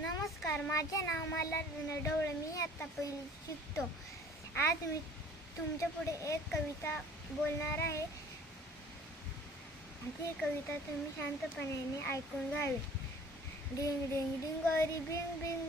नमस्कार, माझे नाव मल्हार ढवळे. मी आता पहिली शिकतो. आज मी तुमच्या पुढे एक कविता बोलणार आहे. ही कविता तुम्ही शांतपणे ऐकून घ्यावी. डिंग डिंग डिंगोरी बिंग बिंग